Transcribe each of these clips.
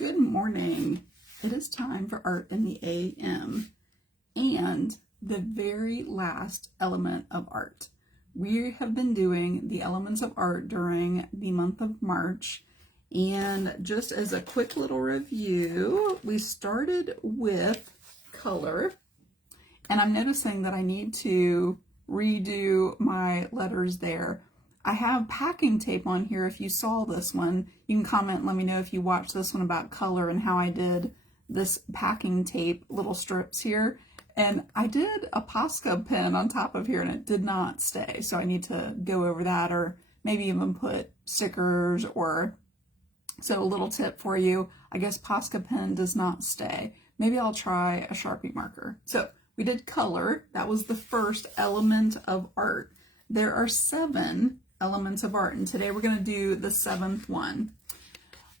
Good morning. It is time for Art in the AM and the very last element of art. We have been doing the elements of art during the month of March, and just as a quick little review, we started with color, and I'm noticing that I need to redo my letters there. I have packing tape on here. If you saw this one, you can comment and let me know if you watched this one about color and how I did this packing tape little strips here. And I did a Posca pen on top of here and it did not stay. So I need to go over that, or maybe even put stickers, or so a little tip for you. I guess Posca pen does not stay. Maybe I'll try a Sharpie marker. So we did color. That was the first element of art. There are 7 elements of art, and today we're going to do the 7th one.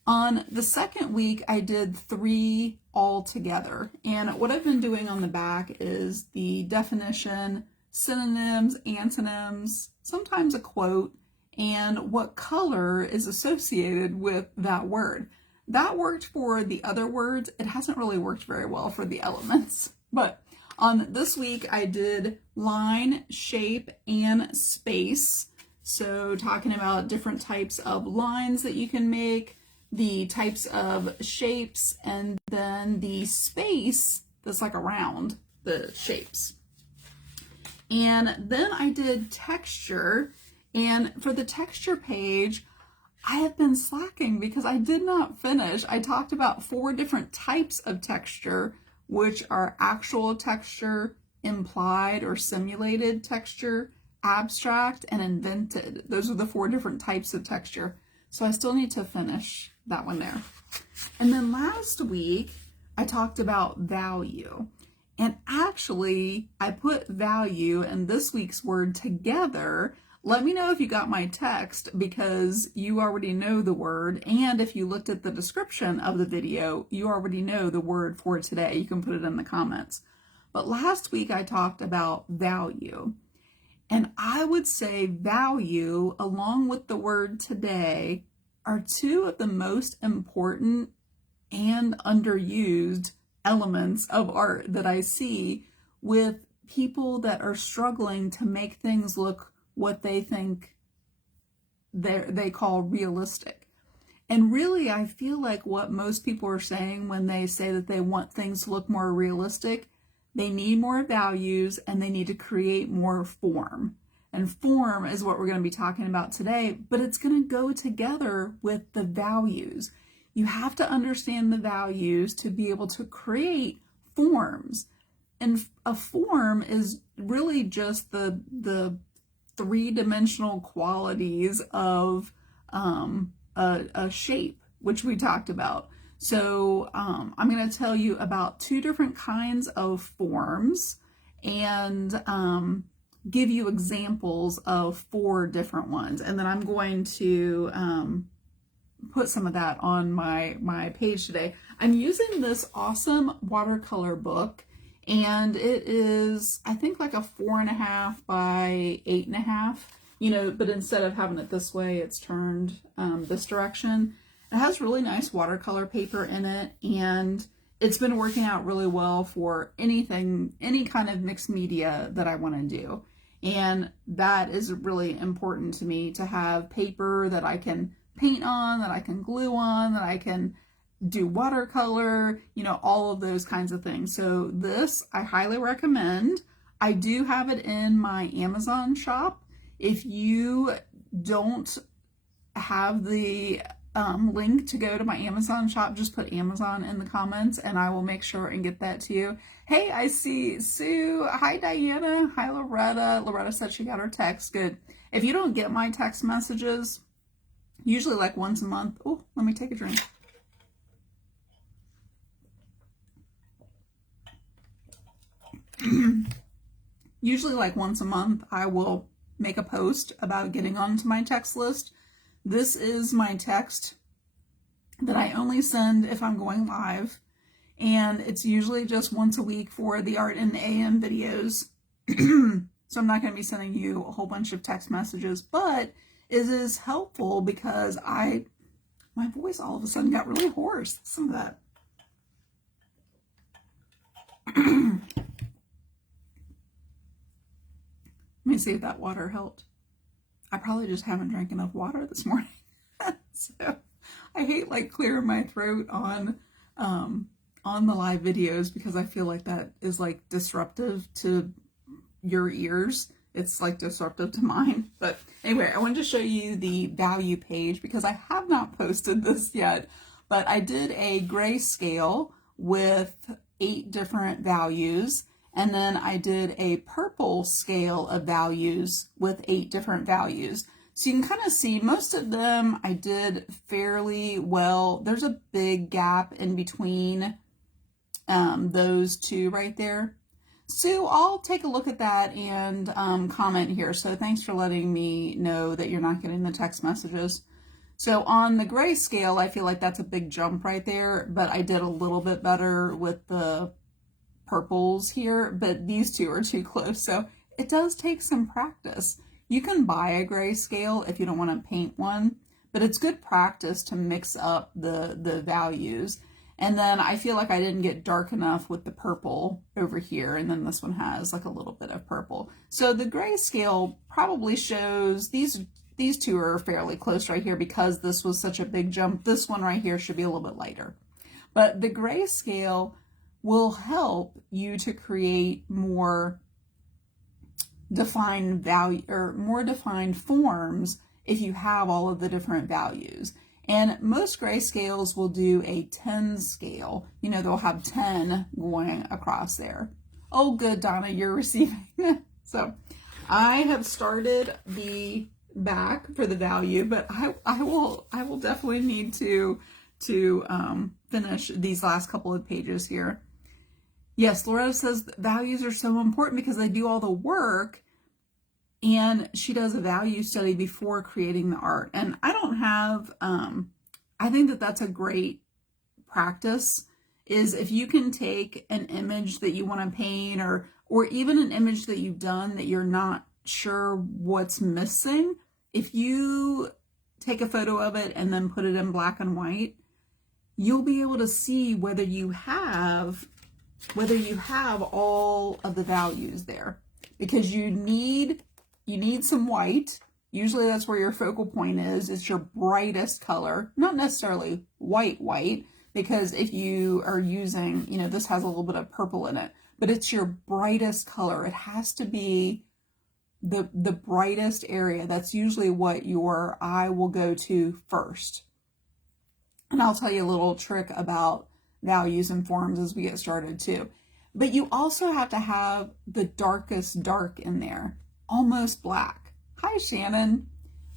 On the second week, I did 3 all together, and what I've been doing on the back is the definition, synonyms, antonyms, sometimes a quote, and what color is associated with that word. That worked for the other words. It hasn't really worked very well for the elements, but on this week, I did line, shape, and space. So talking about different types of lines that you can make, the types of shapes, and then the space that's like around the shapes. And then I did texture, and for the texture page, I have been slacking because I did not finish. I talked about 4 different types of texture, which are actual texture, implied or simulated texture, abstract, and invented. Those are the 4 different types of texture. So I still need to finish that one there. And then last week, I talked about value. And actually, I put value and this week's word together. Let me know if you got my text, because you already know the word, and if you looked at the description of the video, you already know the word for today. You can put it in the comments. But last week I talked about value, and I would say value, along with the word today, are 2 of the most important and underused elements of art that I see with people that are struggling to make things look what they think they call realistic. And really, I feel like what most people are saying when they say that they want things to look more realistic, they need more values and they need to create more form. And form is what we're going to be talking about today, but it's going to go together with the values. You have to understand the values to be able to create forms. And a form is really just the 3-dimensional qualities of a shape, which we talked about. So I'm going to tell you about 2 different kinds of forms and give you examples of 4 different ones. And then I'm going to put some of that on my page today. I'm using this awesome watercolor book, and it is, I think, like a 4.5 by 8.5, but instead of having it this way, it's turned this direction. It has really nice watercolor paper in it, and it's been working out really well for any kind of mixed media that I want to do. And that is really important to me, to have paper that I can paint on, that I can glue on, that I can do watercolor, all of those kinds of things. So this I highly recommend. I do have it in my Amazon shop. If you don't have the link to go to my Amazon shop, just put Amazon in the comments and I will make sure and get that to you. Hey, I see Sue. Hi, Diana. Hi, Loretta. Loretta said she got her text. Good. If you don't get my text messages, usually like once a month. Oh, let me take a drink. Usually like once a month, I will make a post about getting onto my text list. This is my text that I only send if I'm going live, and it's usually just once a week for the Art in the AM videos. So I'm not going to be sending you a whole bunch of text messages, but it is helpful because I My voice all of a sudden got really hoarse. Some of that. Let me see if that water helped. I probably just haven't drank enough water this morning. So I hate like clearing my throat on the live videos because I feel like that is like disruptive to your ears. It's like disruptive to mine. But anyway, I wanted to show you the value page because I have not posted this yet, but I did a grayscale with 8 different values. And then I did a purple scale of values with 8 different values. So you can kind of see most of them I did fairly well. There's a big gap in between those 2 right there. So I'll take a look at that and comment here. So thanks for letting me know that you're not getting the text messages. So on the grayscale, I feel like that's a big jump right there, but I did a little bit better with the purples here, but these 2 are too close. So it does take some practice. You can buy a grayscale if you don't want to paint one, but it's good practice to mix up the values. And then I feel like I didn't get dark enough with the purple over here, and then this one has like a little bit of purple. So the grayscale probably shows these 2 are fairly close right here because this was such a big jump. This one right here should be a little bit lighter. But the grayscale will help you to create more defined value or more defined forms if you have all of the different values. And most grayscales will do a 10 scale. You know, they'll have 10 going across there. Oh, good, Donna, you're receiving. So I have started the back for the value, but I will definitely need to finish these last couple of pages here. Yes, Loretta says values are so important because they do all the work, and she does a value study before creating the art. And I don't have, I think that that's a great practice, is if you can take an image that you want to paint or even an image that you've done that you're not sure what's missing, if you take a photo of it and then put it in black and white, you'll be able to see whether you have all of the values there, because you need some white. Usually that's where your focal point is. It's your brightest color, not necessarily white, because if you are using, you know, this has a little bit of purple in it, but it's your brightest color. It has to be the brightest area. That's usually what your eye will go to first. And I'll tell you a little trick about values and forms as we get started too. But you also have to have the darkest dark in there, almost black. Hi, Shannon.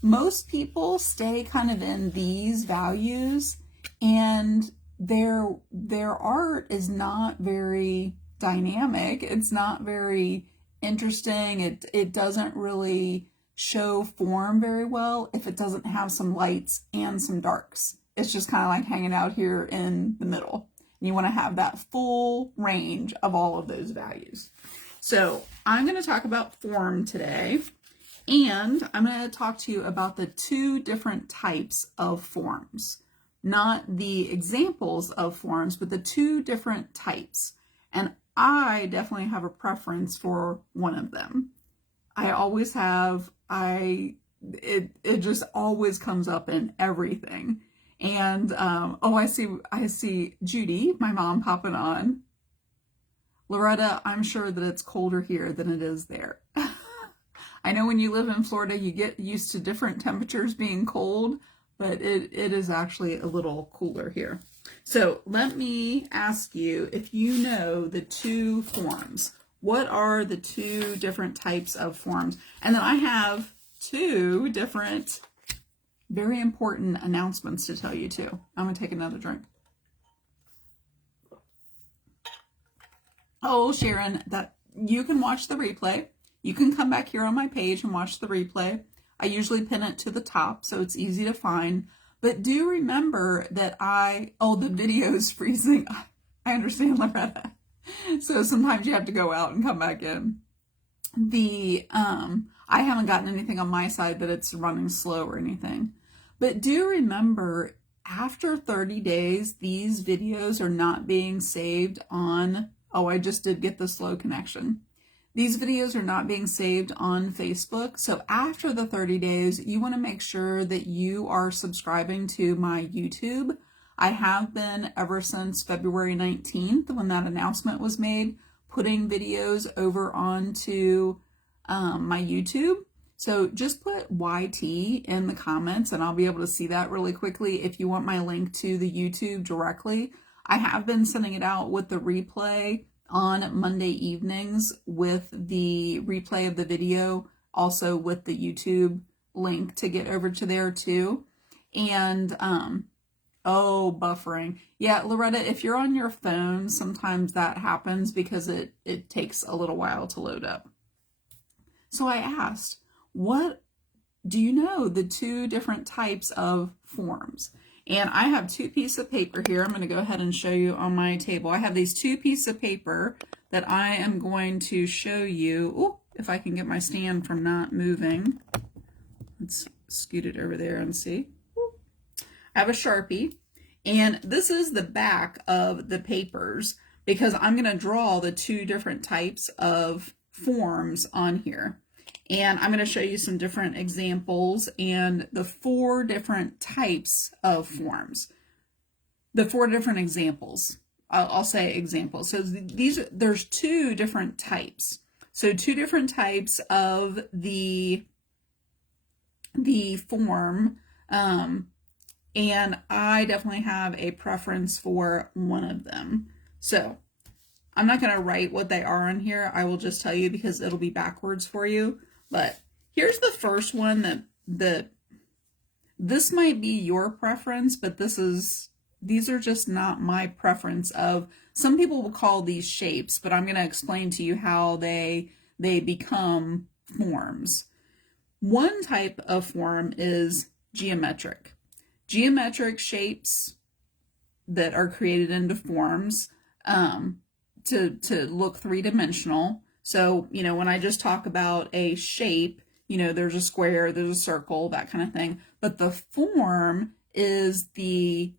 Most people stay kind of in these values, and their art is not very dynamic. It's not very interesting. It doesn't really show form very well if it doesn't have some lights and some darks. It's just kind of like hanging out here in the middle. You want to have that full range of all of those values. So I'm going to talk about form today, and I'm going to talk to you about the 2 different types of forms. Not the examples of forms, but the 2 different types. And I definitely have a preference for one of them. I always have. It just always comes up in everything. And, oh, I see Judy, my mom, popping on. Loretta, I'm sure that it's colder here than it is there. I know when you live in Florida, you get used to different temperatures being cold, but it is actually a little cooler here. So let me ask you if you know the 2 forms. What are the 2 different types of forms? And then I have 2 different very important announcements to tell you too. I'm gonna take another drink. Oh, Sharon, that you can watch the replay. You can come back here on my page and watch the replay. I usually pin it to the top so it's easy to find. But do remember that the video is freezing. I understand, Loretta. So sometimes you have to go out and come back in. I haven't gotten anything on my side that it's running slow or anything. But do remember, after 30 days, these videos are not being saved on, oh, I just did get the slow connection. These videos are not being saved on Facebook. So after the 30 days, you want to make sure that you are subscribing to my YouTube. I have been ever since February 19th when that announcement was made, putting videos over onto my YouTube. So just put YT in the comments and I'll be able to see that really quickly if you want my link to the YouTube directly. I have been sending it out with the replay on Monday evenings with the replay of the video, also with the YouTube link to get over to there too. And, oh, buffering. Yeah, Loretta, if you're on your phone, sometimes that happens because it takes a little while to load up. So I asked, what do you know the two different types of forms? And I have two pieces of paper here. I'm going to go ahead and show you on my table. I have these two pieces of paper that I am going to show you. Ooh, if I can get my stand from not moving. Let's scoot it over there and see. Ooh. I have a Sharpie, and this is the back of the papers because I'm going to draw the two different types of forms on here. And I'm going to show you some different examples and the four different types of forms. The four different examples. I'll say examples. So there's two different types. So two different types of the form. And I definitely have a preference for one of them. So I'm not going to write what they are on here. I will just tell you because it'll be backwards for you. But here's the first one this might be your preference, but these are just not my preference of, some people will call these shapes, but I'm going to explain to you how they become forms. One type of form is geometric. Geometric shapes that are created into forms to look three-dimensional. So, when I just talk about a shape, there's a square, there's a circle, that kind of thing. But the form is the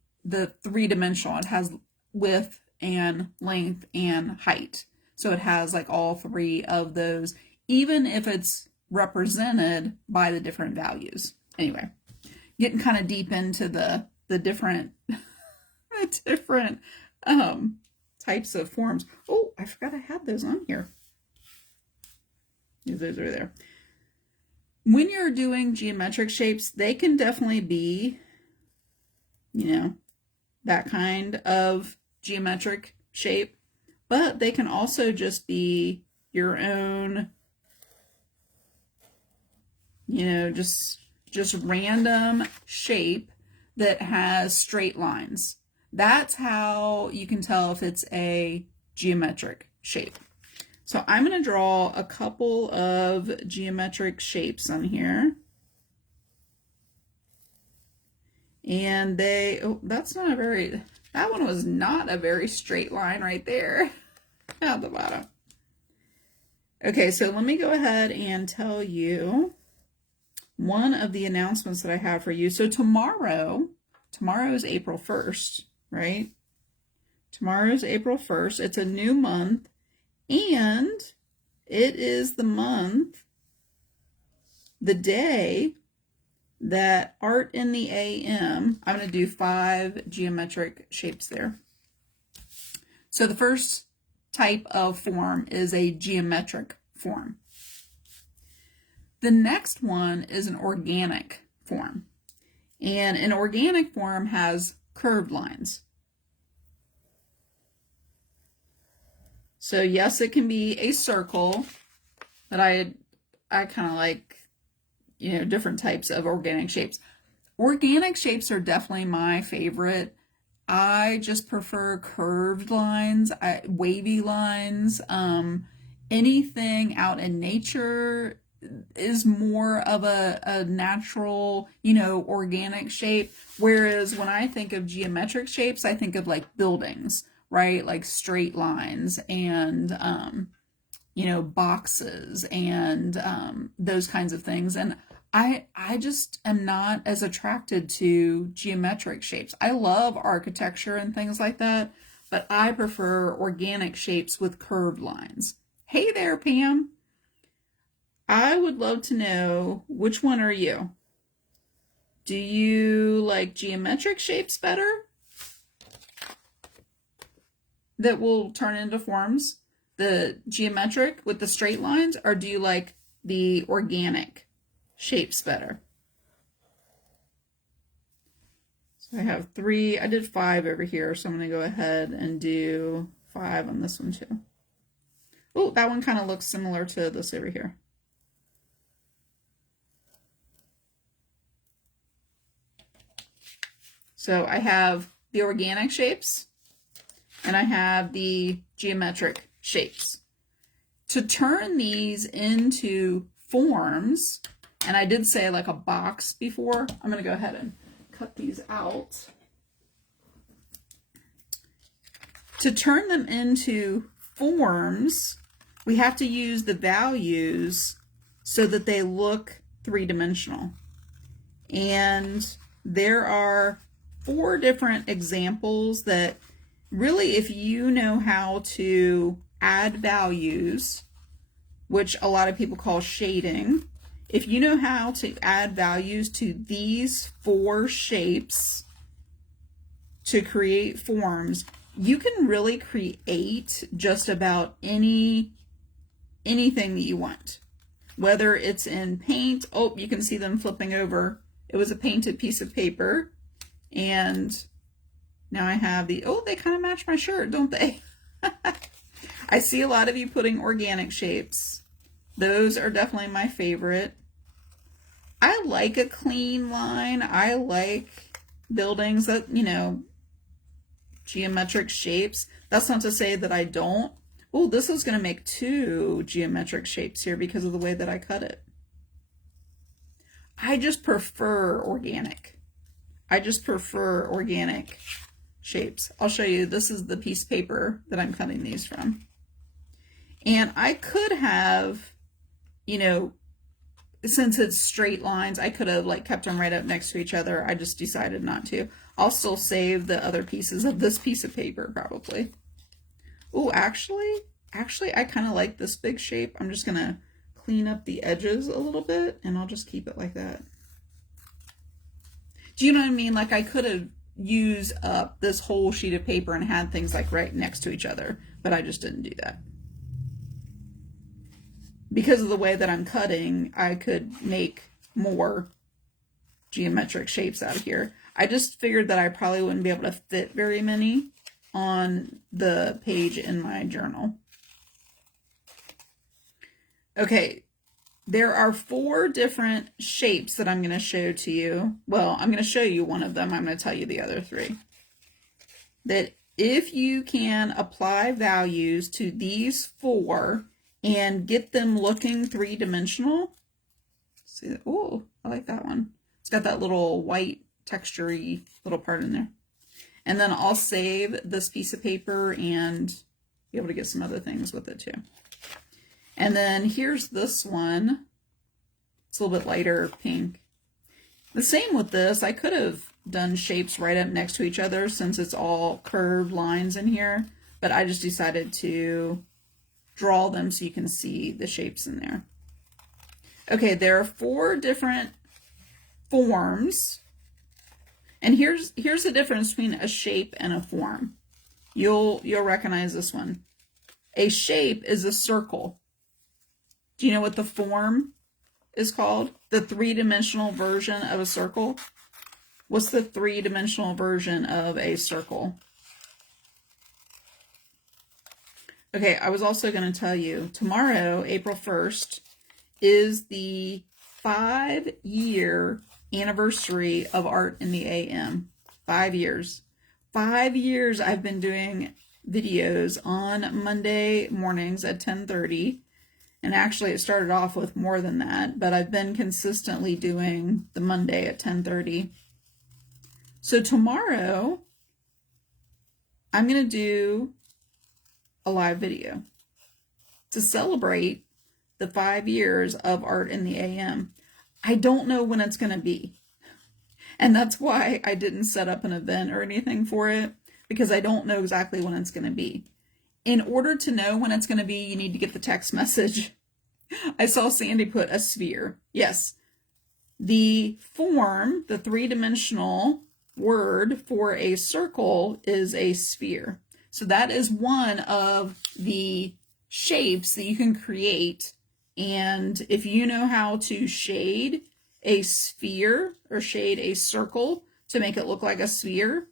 three-dimensional. It has width and length and height. So it has like all three of those, even if it's represented by the different values. Anyway, getting kind of deep into the different types of forms. Oh, I forgot I had those on here. Those are there. When you're doing geometric shapes, they can definitely be, that kind of geometric shape, but they can also just be your own, just random shape that has straight lines. That's how you can tell if it's a geometric shape. So I'm going to draw a couple of geometric shapes on here. And that one was not a very straight line right there at the bottom. Okay, so let me go ahead and tell you one of the announcements that I have for you. So tomorrow is April 1st, right? Tomorrow is April 1st. It's a new month. And it is the day that Art in the AM, I'm going to do 5 geometric shapes there. So the first type of form is a geometric form. The next one is an organic form. And an organic form has curved lines. So yes, it can be a circle, but I kind of like, different types of organic shapes. Organic shapes are definitely my favorite. I just prefer curved lines, wavy lines. Anything out in nature is more of a natural, organic shape. Whereas when I think of geometric shapes, I think of like buildings, right? Like straight lines and, boxes and those kinds of things. And I just am not as attracted to geometric shapes. I love architecture and things like that, but I prefer organic shapes with curved lines. Hey there, Pam. I would love to know, which one are you? Do you like geometric shapes better that will turn into forms? The geometric with the straight lines, or do you like the organic shapes better? So I have 3, I did 5 over here, so I'm going to go ahead and do 5 on this one too. Oh, that one kind of looks similar to this over here. So I have the organic shapes and I have the geometric shapes. To turn these into forms, and I did say like a box before, I'm going to go ahead and cut these out. To turn them into forms, we have to use the values so that they look three-dimensional. And there are 4 different examples that really, if you know how to add values, which a lot of people call shading, if you know how to add values to these 4 shapes to create forms, you can really create just about anything that you want. Whether it's in paint, oh, you can see them flipping over. It was a painted piece of paper. And now I have the, oh, they kind of match my shirt, don't they? I see a lot of you putting organic shapes. Those are definitely my favorite. I like a clean line. I like buildings that, you know, geometric shapes. That's not to say that I don't. Oh, this is going to make 2 geometric shapes here because of the way that I cut it. I just prefer organic. I just prefer organic shapes. I'll show you. This is the piece of paper that I'm cutting these from. And I could have, you know, since it's straight lines, I could have like kept them right up next to each other. I just decided not to. I'll still save the other pieces of this piece of paper probably. Oh, actually, I kind of like this big shape. I'm just going to clean up the edges a little bit and I'll just keep it like that. Do you know what I mean? Like I could have used up this whole sheet of paper and had things like right next to each other, but I just didn't do that. Because of the way that I'm cutting, I could make more geometric shapes out of here. I just figured that I probably wouldn't be able to fit very many on the page in my journal. Okay, there are 4 different shapes that I'm going to show to you. Well, I'm going to show you one of them. I'm going to tell you the other 3. That if you can apply values to these 4 and get them looking three-dimensional, see, oh, I like that one. It's got that little white texture-y little part in there. And then I'll save this piece of paper and be able to get some other things with it too. And then here's this one. It's a little bit lighter pink. The same with this. I could have done shapes right up next to each other since it's all curved lines in here, but I just decided to draw them so you can see the shapes in there. Okay, there are 4 different forms. And here's the difference between a shape and a form. You'll recognize this one. A shape is a circle. Do you know what the form is called? The 3-dimensional version of a circle? What's the 3-dimensional version of a circle? Okay, I was also going to tell you, tomorrow, April 1st, is the 5-year anniversary of Art in the AM. 5 years. 5 years I've been doing videos on Monday mornings at 10:30. And actually it started off with more than that, but I've been consistently doing the Monday at 10:30. So tomorrow, I'm going to do a live video to celebrate the 5 years of Art in the AM. I don't know when it's going to be. And that's why I didn't set up an event or anything for it, because I don't know exactly when it's going to be. In order to know when it's going to be, you need to get the text message. I saw Sandy put a sphere. Yes. The form, the three-dimensional word for a circle is a sphere. So that is one of the shapes that you can create. And if you know how to shade a sphere or shade a circle to make it look like a sphere,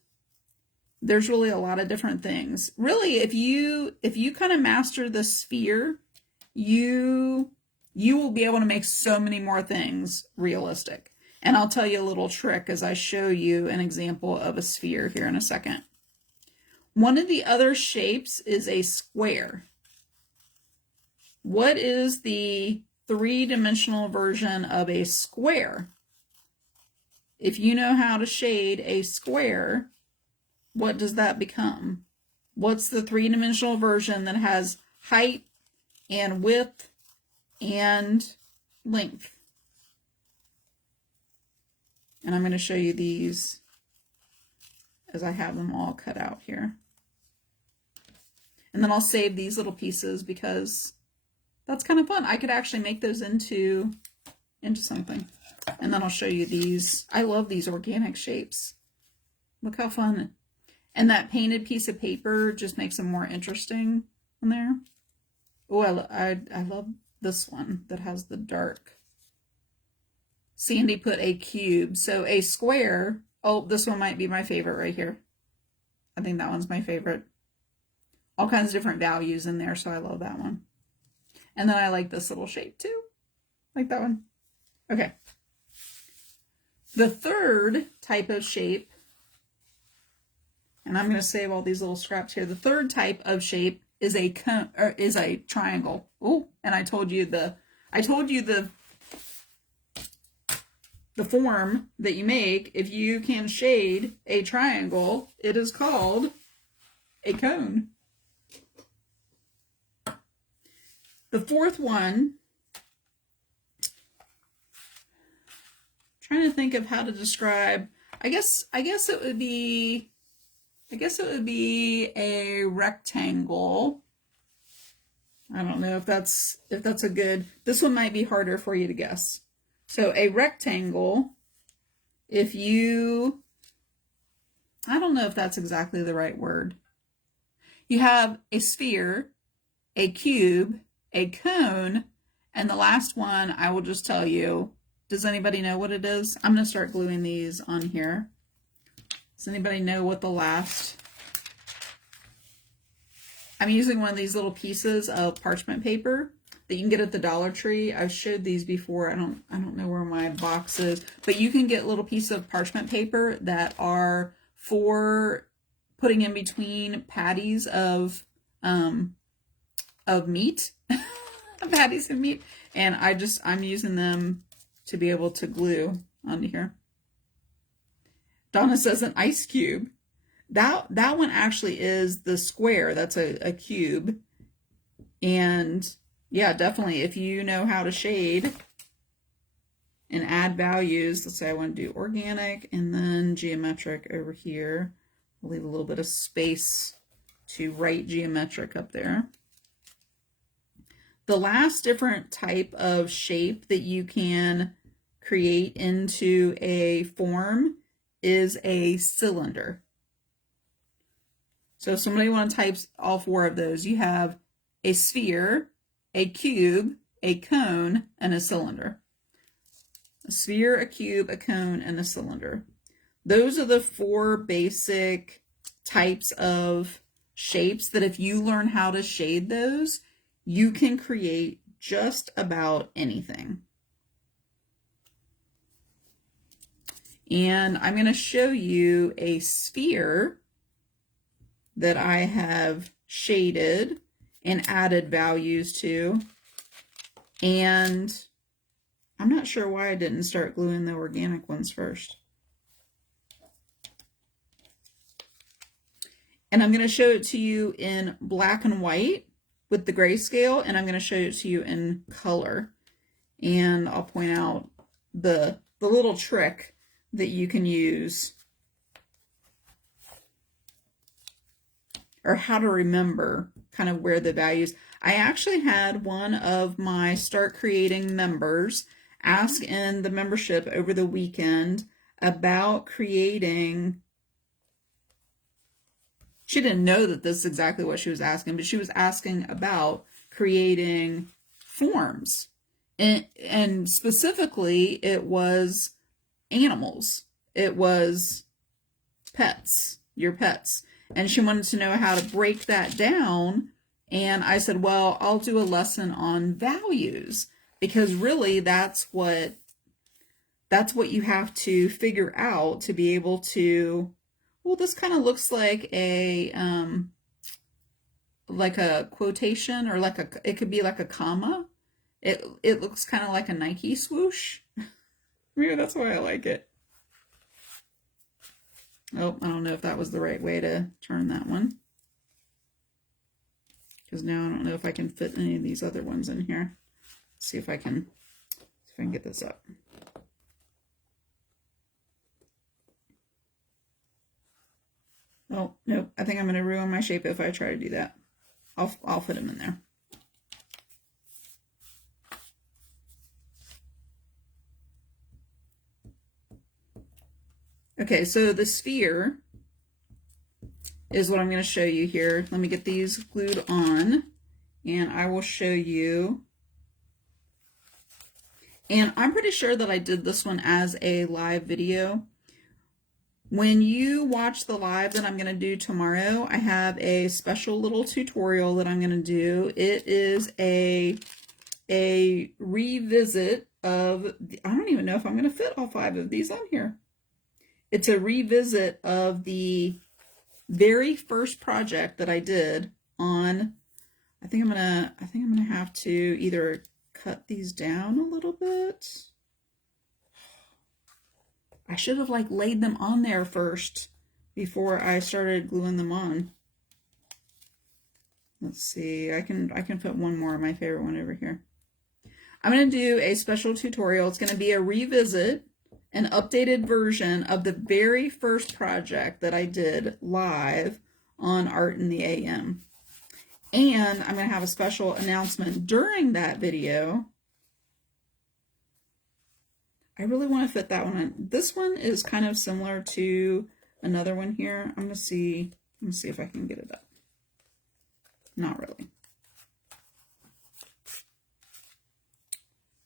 there's really a lot of different things. Really, if you kind of master the sphere, you will be able to make so many more things realistic. And I'll tell you a little trick as I show you an example of a sphere here in a second. One of the other shapes is a square. What is the three-dimensional version of a square? If you know how to shade a square, what does that become? What's the three-dimensional version that has height and width and length? And I'm going to show you these as I have them all cut out here. And then I'll save these little pieces because that's kind of fun. I could actually make those into something. And then I'll show you these. I love these organic shapes. Look how fun. And that painted piece of paper just makes them more interesting on there. Oh, I love this one that has the dark. Sandy put a cube. So a square. Oh, this one might be my favorite right here. I think that one's my favorite. All kinds of different values in there, so I love that one. And then I like this little shape too. Like that one. Okay. The third type of shape, and I'm going to save all these little scraps here. The third type of shape is a triangle. Oh, and I told you the form that you make. If you can shade a triangle, it is called a cone. The fourth one, trying to think of how to describe. I guess it would be a rectangle. I don't know if that's a good. This one might be harder for you to guess. So a rectangle, I don't know if that's exactly the right word. You have a sphere, a cube, a cone, and the last one I will just tell you. Does anybody know what it is? I'm going to start gluing these on here. Does anybody know what the last? I'm using one of these little pieces of parchment paper that you can get at the Dollar Tree. I've showed these before. I don't know where my box is, but you can get little pieces of parchment paper that are for putting in between patties of meat, patties of meat, and I'm using them to be able to glue onto here. Donna says an ice cube. That one actually is the square. That's a cube. And yeah, definitely if you know how to shade and add values, let's say I want to do organic and then geometric over here. I'll leave a little bit of space to write geometric up there. The last different type of shape that you can create into a form is a cylinder. So if somebody wants to type all four of those, you have a sphere, a cube, a cone, and a cylinder. A sphere, a cube, a cone, and a cylinder. Those are the four basic types of shapes that if you learn how to shade those, you can create just about anything. And I'm going to show you a sphere that I have shaded and added values to. And I'm not sure why I didn't start gluing the organic ones first. And I'm going to show it to you in black and white with the grayscale, and I'm going to show it to you in color. And I'll point out the little trick that you can use, or how to remember kind of where the values. I actually had one of my Start Creating members ask in the membership over the weekend about creating. She didn't know that this is exactly what she was asking, but she was asking about creating forms. And specifically, it was animals. It was pets, your pets. And she wanted to know how to break that down. And I said, well, I'll do a lesson on values, because really that's what you have to figure out to be able to, well, this kind of looks like a quotation, or it could be like a comma. It looks kind of like a Nike swoosh. Maybe that's why I like it. Oh, I don't know if that was the right way to turn that one, because now I don't know if I can fit any of these other ones in here. Let's see if I can get this up. Oh, nope. I think I'm going to ruin my shape if I try to do that. I'll fit them in there. Okay, so the sphere is what I'm going to show you here. Let me get these glued on, and I will show you. And I'm pretty sure that I did this one as a live video. When you watch the live that I'm going to do tomorrow, I have a special little tutorial that I'm going to do. It is a revisit of, I don't even know if I'm going to fit all 5 of these on here. It's a revisit of the very first project that I did on, I think I'm gonna have to either cut these down a little bit. I should have laid them on there first before I started gluing them on. Let's see, I can put one more, my favorite one over here. I'm gonna do a special tutorial. It's gonna be a revisit, an updated version of the very first project that I did live on Art in the AM. And I'm going to have a special announcement during that video. I really want to fit that one in. This one is kind of similar to another one here. I'm going to see if I can get it up. Not really.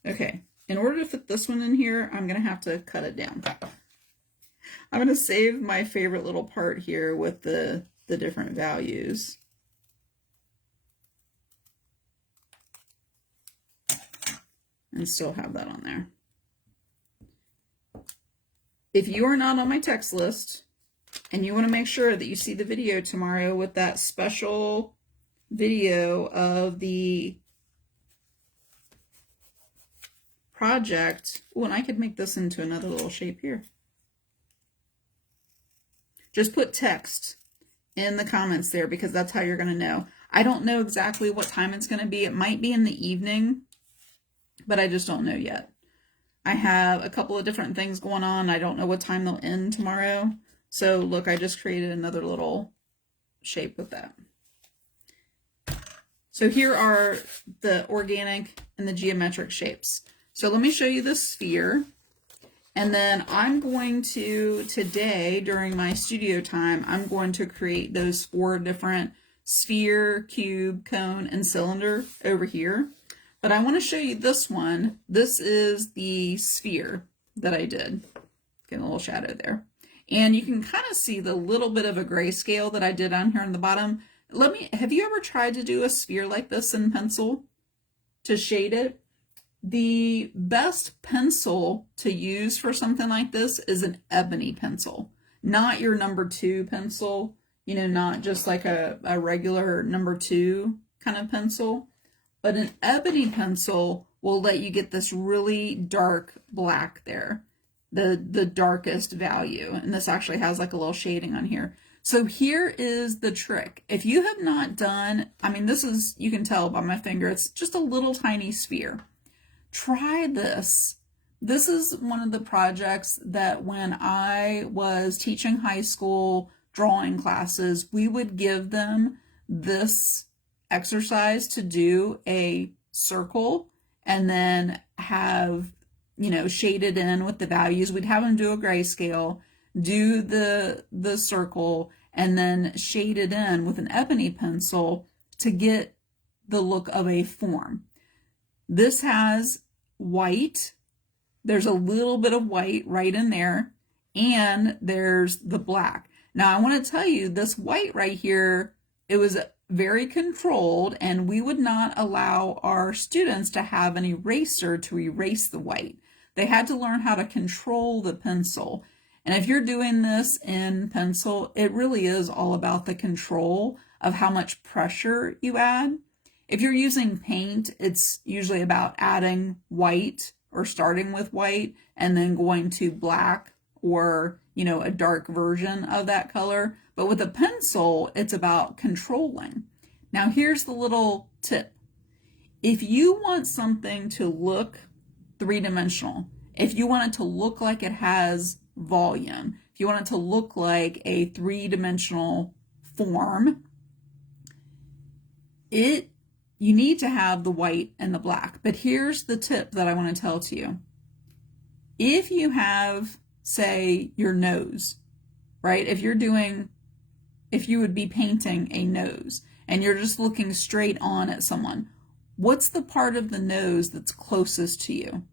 Okay. In order to fit this one in here, I'm going to have to cut it down. I'm going to save my favorite little part here with the different values. And still have that on there. If you are not on my text list and you want to make sure that you see the video tomorrow with that special video of the project, oh, and I could make this into another little shape here. Just put text in the comments there, because that's how you're going to know. I don't know exactly what time it's going to be. It might be in the evening, but I just don't know yet. I have a couple of different things going on. I don't know what time they'll end tomorrow. So look, I just created another little shape with that. So here are the organic and the geometric shapes. So let me show you the sphere, and then I'm going to, today during my studio time, I'm going to create those 4 different sphere, cube, cone, and cylinder over here. But I want to show you this one. This is the sphere that I did. Get a little shadow there. And you can kind of see the little bit of a grayscale that I did on here on the bottom. Have you ever tried to do a sphere like this in pencil to shade it? The best pencil to use for something like this is an ebony pencil, not your number 2 pencil, not just like a regular number 2 kind of pencil, but an ebony pencil will let you get this really dark black there, the darkest value. And this actually has like a little shading on here. So here is the trick. If you have not done, this is, you can tell by my finger, it's just a little tiny sphere. Try this This is one of the projects that when I was teaching high school drawing classes, we would give them this exercise to do a circle and then have, shaded in with the values. We'd have them do a grayscale, do the circle, and then shade it in with an ebony pencil to get the look of a form. This has white. There's a little bit of white right in there, and there's the black. Now I want to tell you, this white right here, it was very controlled, and we would not allow our students to have an eraser to erase the white. They had to learn how to control the pencil. And if you're doing this in pencil, it really is all about the control of how much pressure you add. If you're using paint, it's usually about adding white or starting with white and then going to black or, a dark version of that color. But with a pencil, it's about controlling. Now, here's the little tip. If you want something to look three-dimensional, if you want it to look like it has volume, if you want it to look like a three-dimensional form, you need to have the white and the black. But here's the tip that I want to tell to you. If you have, say, your nose, right? If you would be painting a nose and you're just looking straight on at someone, what's the part of the nose that's closest to you?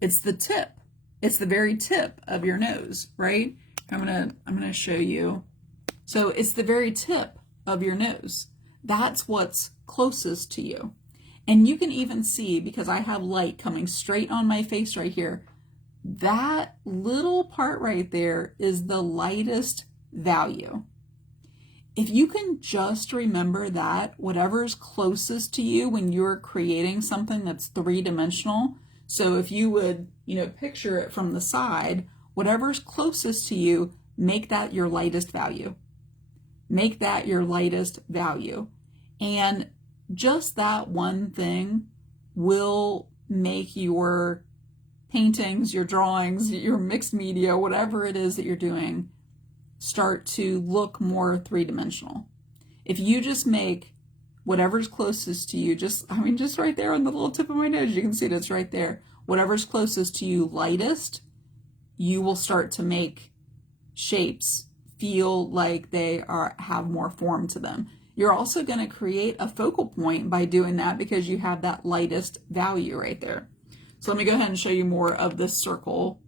It's the tip. It's the very tip of your nose, right? I'm gonna show you. So it's the very tip of your nose. That's what's closest to you. And you can even see, because I have light coming straight on my face right here, that little part right there is the lightest value. If you can just remember that, whatever's closest to you when you're creating something that's three-dimensional, so if you would, picture it from the side, whatever's closest to you, make that your lightest value. Make that your lightest value. And just that one thing will make your paintings, your drawings, your mixed media, whatever it is that you're doing, start to look more three-dimensional. If you just make whatever's closest to you, just right there on the little tip of my nose, you can see it, it's right there. Whatever's closest to you lightest, you will start to make shapes feel like they have more form to them. You're also going to create a focal point by doing that because you have that lightest value right there. So let me go ahead and show you more of this circle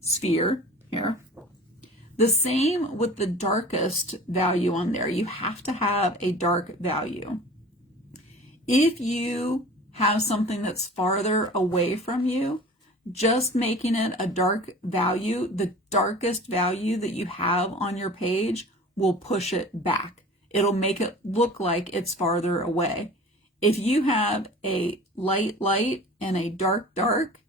sphere here. The same with the darkest value on there. You have to have a dark value. If you have something that's farther away from you, just making it a dark value, the darkest value that you have on your page will push it back. It'll make it look like it's farther away. If you have a light and a dark,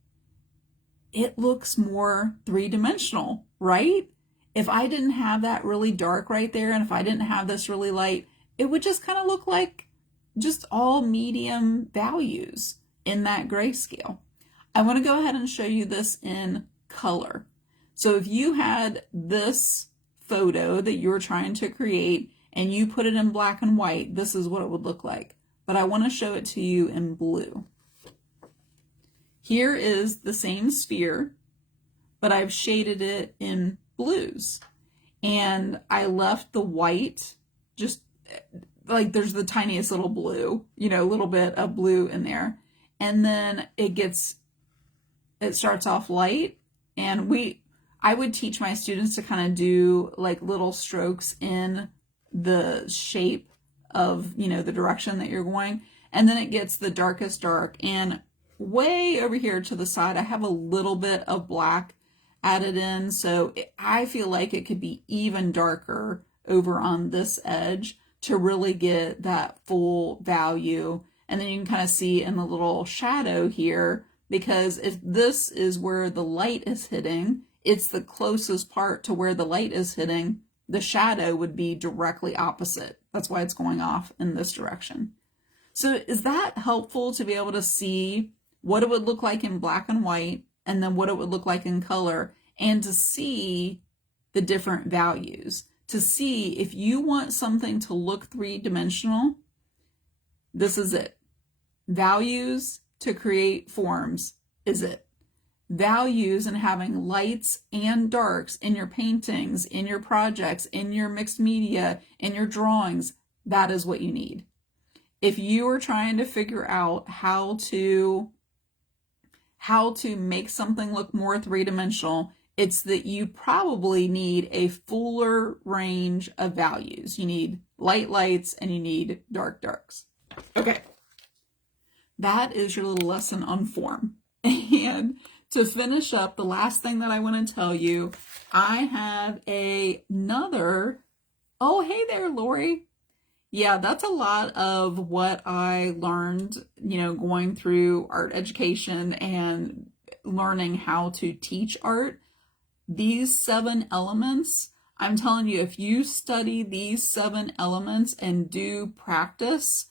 it looks more three-dimensional, right? If I didn't have that really dark right there, and if I didn't have this really light, it would just kind of look like just all medium values in that grayscale. I want to go ahead and show you this in color. So if you had this photo that you were trying to create and you put it in black and white, this is what it would look like. But I want to show it to you in blue. Here is the same sphere, but I've shaded it in blues. And I left the white just like there's the tiniest little blue, a little bit of blue in there. And then it starts off light, and I would teach my students to kind of do like little strokes in the shape of, the direction that you're going. And then it gets the darkest dark. And way over here to the side, I have a little bit of black added in. So I feel like it could be even darker over on this edge to really get that full value. And then you can kind of see in the little shadow here, because if this is where the light is hitting, it's the closest part to where the light is hitting, the shadow would be directly opposite. That's why it's going off in this direction. So is that helpful to be able to see what it would look like in black and white and then what it would look like in color, and to see the different values. To see if you want something to look three-dimensional, this is it. Values to create forms is it. Values and having lights and darks in your paintings, in your projects, in your mixed media, in your drawings, that is what you need. If you are trying to figure out how to make something look more three-dimensional, it's that you probably need a fuller range of values. You need lights and you need darks. Okay, that is your little lesson on form. And to finish up, the last thing that I want to tell you, I have another, oh, hey there, Lori. Yeah, that's a lot of what I learned, going through art education and learning how to teach art. These 7 elements, I'm telling you, if you study these 7 elements and do practice,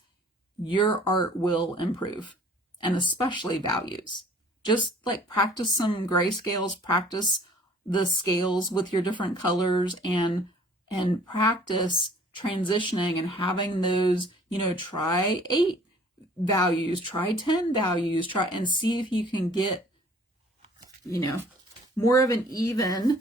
your art will improve, and especially values. Just like practice some grayscales, practice the scales with your different colors, and practice transitioning and having those, try 8 values, try 10 values, try and see if you can get, more of an even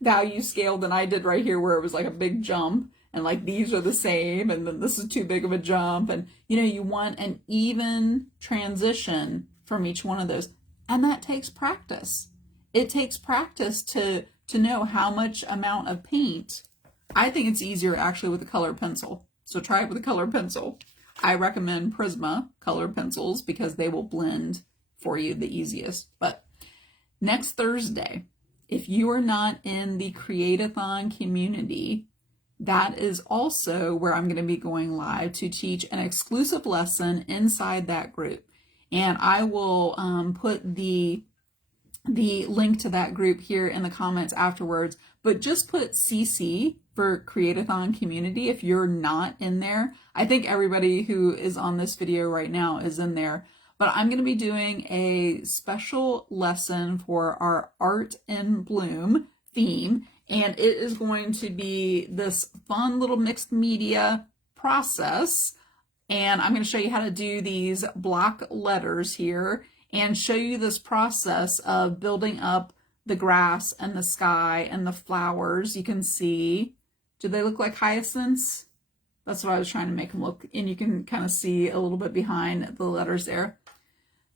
value scale than I did right here, where it was like a big jump and like these are the same and then this is too big of a jump, and you want an even transition from each one of those, and that takes practice. It takes practice to know how much amount of paint. I think it's easier actually with a colored pencil, so try it with a colored pencil. I recommend Prisma colored pencils because they will blend for you the easiest. But next Thursday, if you are not in the Create-a-thon community, that is also where I'm going to be going live to teach an exclusive lesson inside that group. And I will put the link to that group here in the comments afterwards, but just put CC for Create-a-thon community if you're not in there. I think everybody who is on this video right now is in there, but I'm going to be doing a special lesson for our Art in Bloom theme, and it is going to be this fun little mixed media process, and I'm going to show you how to do these block letters here and show you this process of building up the grass and the sky and the flowers. You can see, do they look like hyacinths? That's what I was trying to make them look, and you can kind of see a little bit behind the letters there.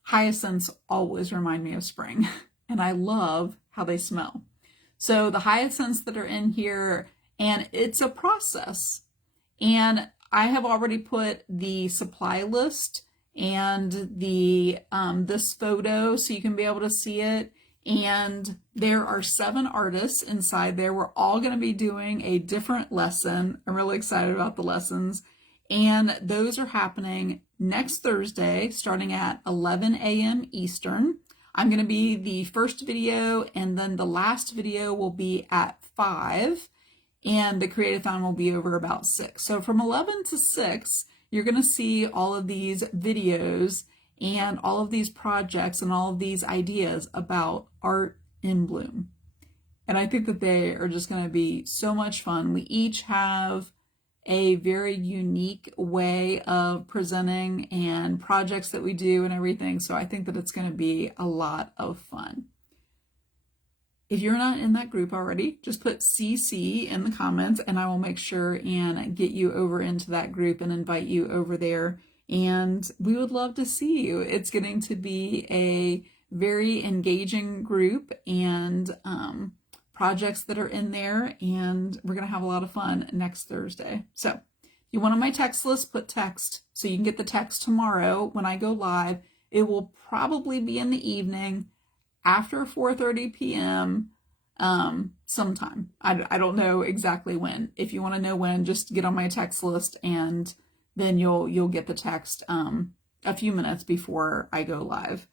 Hyacinths always remind me of spring, and I love how they smell. So the hyacinths that are in here, and it's a process. And I have already put the supply list and the this photo so you can be able to see it. And there are 7 artists inside there. We're all going to be doing a different lesson. I'm really excited about the lessons. And those are happening next Thursday, starting at 11 a.m. Eastern. I'm going to be the first video, and then the last video will be at 5, and the Create-a-thon will be over about 6. So from 11 to 6, you're going to see all of these videos and all of these projects and all of these ideas about Art in Bloom. And I think that they are just going to be so much fun. We each have a very unique way of presenting and projects that we do and everything. So I think that it's going to be a lot of fun. If you're not in that group already, just put CC in the comments and I will make sure and get you over into that group and invite you over there. And we would love to see you. It's getting to be a very engaging group, and projects that are in there, and we're going to have a lot of fun next Thursday. So if you want on my text list, put text so you can get the text tomorrow when I go live. It will probably be in the evening after 4:30 p.m. Sometime. I don't know exactly when. If you want to know when, just get on my text list, and then you'll get the text a few minutes before I go live.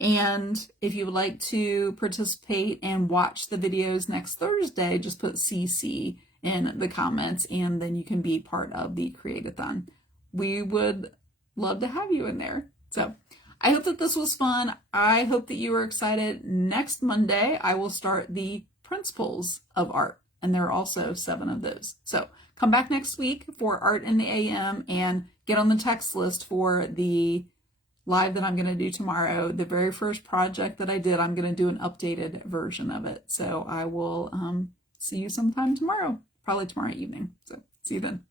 And if you would like to participate and watch the videos next Thursday, just put CC in the comments, and then you can be part of the Create-a-thon. We would love to have you in there. So I hope that this was fun. I hope that you are excited. Next Monday, I will start the principles of art, and there are also 7 of those. So come back next week for Art in the AM and get on the text list for the live that I'm going to do tomorrow. The very first project that I did, I'm going to do an updated version of it. So I will see you sometime tomorrow, probably tomorrow evening. So see you then.